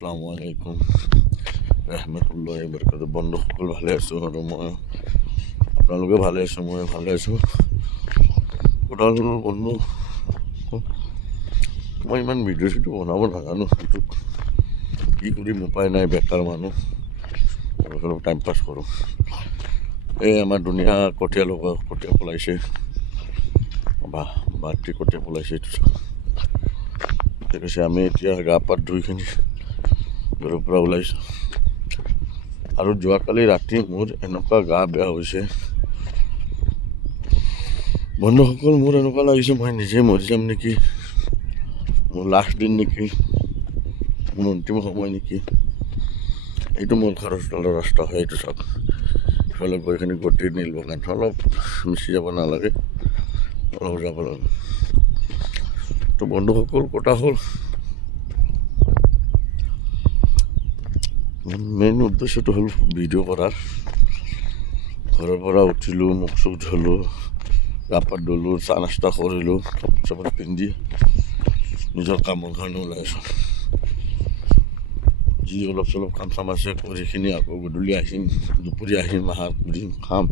আসসালামু আলাইকুম ৰহমতুল্লাহি বৰকাত। বন্ধুসকল ভালে আছোঁ আৰু মই আপোনালোকে ভালে আছোঁ, মই ভালে আছোঁ। কথাটো হ'ল বন্ধু, মই ইমান ভিডিঅ' চিডিঅ' বনাব নাজানো। সেইটো কি কৰিম, উপায় নাই, বেকাৰ মানুহ, অলপ টাইম পাছ কৰোঁ। এই আমাৰ ধুনীয়া কঠীয়া লগা, কঠীয়া পলাইছে, বাতি কঠীয়া পলাইছে। এইটো ঠিক আছে, আমি এতিয়া গা পা ধুইখিনি ঘৰৰ পৰা ওলাইছোঁ। আৰু যোৱাকালি ৰাতি মোৰ এনেকুৱা গা বেয়া হৈছে বন্ধুসকল, মোৰ এনেকুৱা লাগিছে মই নিজে মৰি যাম নেকি, মোৰ লাষ্ট দিন নেকি, মোৰ অন্তিম সময় নেকি। এইটো মোৰ ঘৰৰ তলৰ ৰাস্তা হয়, এইটো চাওক। ইফালে গৈখিনি গোটেই নীল বাগান, অলপ মিচি যাব নালাগে, অলপ যাব লাগে। তো বন্ধুসকল, কথা হ'ল মেইন উদ্দেশ্যটো হ'ল ভিডিঅ' কৰাৰ। ঘৰৰ পৰা উঠিলোঁ, মুখ চুখ ধুলোঁ, গা পা ধুলোঁ, চাহ নাস্তা কৰিলোঁ, কাপোৰ চাপোৰ পিন্ধি নিজৰ কামৰ কাৰণে ওলাইছোঁ। যি অলপ চলপ কাম চাম আছে কৰিখিনি আকৌ গধূলি আহিম, দুপৰীয়া আহিম, আহাৰ কৰিম, খাম,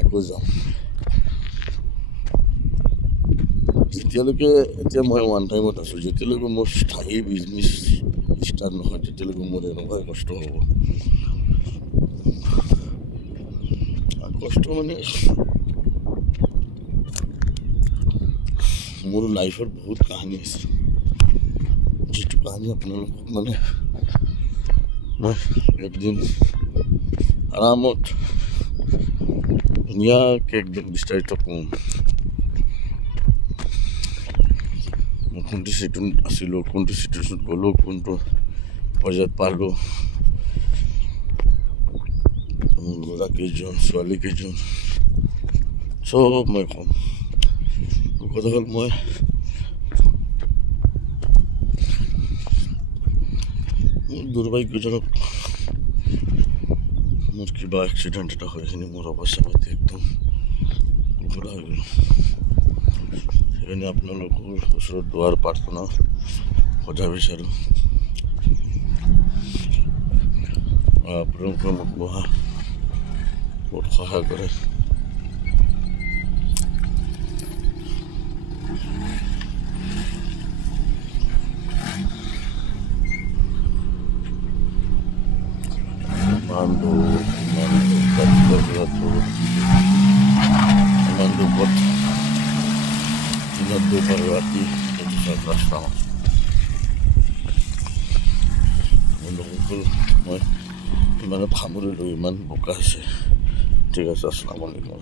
আকৌ যাম। যেতিয়ালৈকে এতিয়া মই ওৱান টাইমত আছোঁ, যেতিয়ালৈকে মোৰ স্থায়ী বিজনেছ ষ্টাৰ্ট নহয়, তেতিয়ালৈকে মোৰ এনেকুৱাই কষ্ট হ'ব। কষ্ট মানে মোৰ লাইফৰ বহুত কাহিনী আছে, যিটো কাহিনী আপোনালোকক মানে মই একদিন আৰামত ধুনীয়াকৈ একদম বিস্তাৰিত কম। মই কোনটো চিটুৱেশ্যনত আছিলোঁ, কোনটো চিটুৱেশ্যনত গ'লোঁ, কোনটো পৰ্যায়ত পালোঁ, মোৰ ল'ৰা কেইজন, ছোৱালী কেইজন, চব মই ক'ম। কথা হ'ল মই মোৰ দুৰ্ভাগ্যজনক মোৰ কিবা এক্সিডেণ্ট এটা হৈ কিনে মোৰ অৱস্থা পাতি একদম ঘূৰা হৈ গ'ল। সেইকাৰণে আপোনালোকৰ ওচৰত দুৱাৰ প্ৰাৰ্থনা সজা বিচাৰোঁ, আপোনালোকে মোক বহুত সহায় কৰে। Mando buat Mando Parwati itu saya rasa menunggu মই ইমানে সামৰিলোঁ, ইমান বোকা আছে। ঠিক আছে, আসসালামু আলাইকুম।